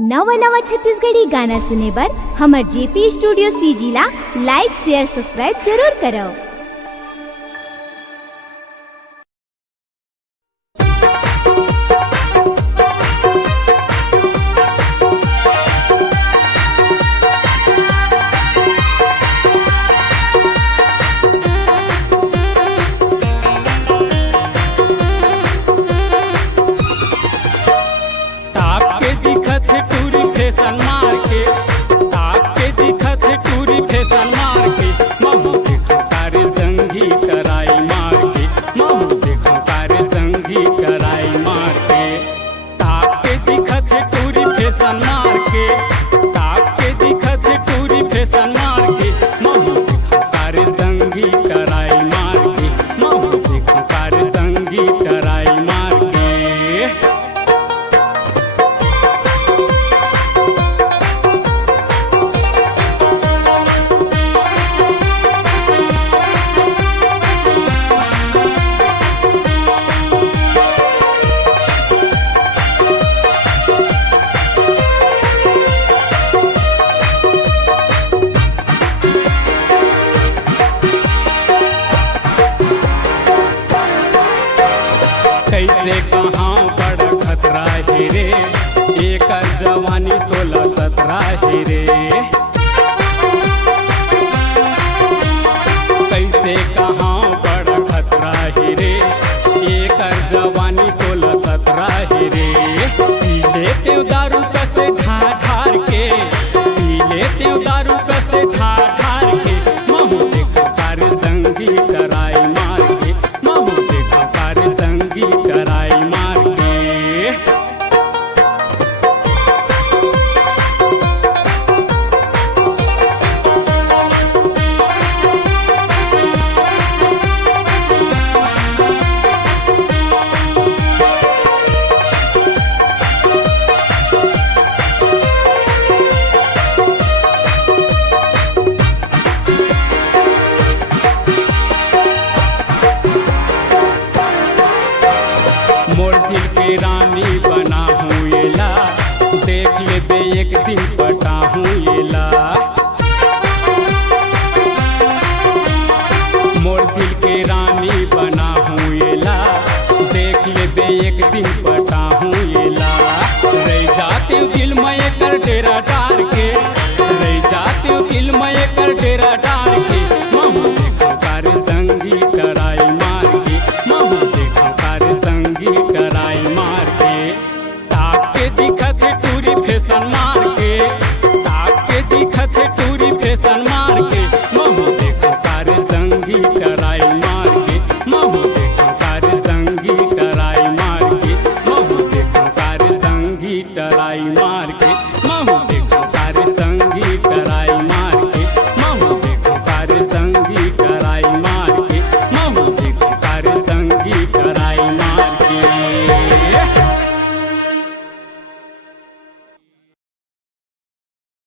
नवा नवा छत्तीसगढ़ी गाना सुने बर हमर जेपी स्टूडियो सीजी ला लाइक शेयर सब्सक्राइब जरूर करो। कैसे कहाँ बड़ खतरा है रे, एक जवानी 16-17 है रे। कैसे कहाँ बड़ खतरा है रे, एक जवानी 16-17 है रे। पी लेते दारू कसे ढार ढार के, पी लेते दारू कसे ढार ढार के। महू देखा कार संगी टराई मार के, महू देखा कार संगी टराई मार के। मोर दिल के रानी बना हूँ येला, देख ले बे एक दिन पटा हूँ येला। मोर दिल के रानी बना हूँ येला, देख ले बे एक दिन पटा हूँ येला। रह जाते दिल में कर डेरा